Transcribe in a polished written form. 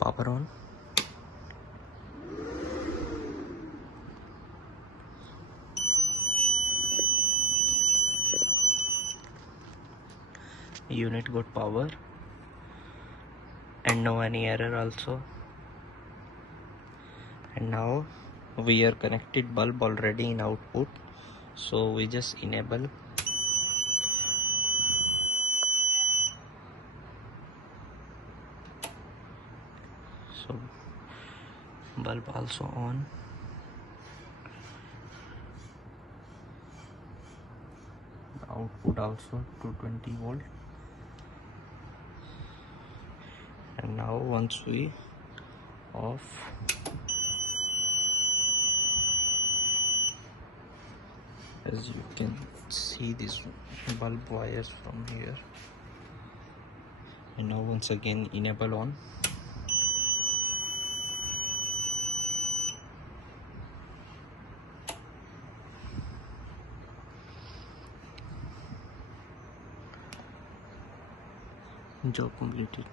power on. Unit got power and no any error also. And now we are connected bulb already in output, so we just enable. So bulb also on. Output also 220 volt. And now once we off, as you can see this bulb wires from here, and now once again enable on. Job completed.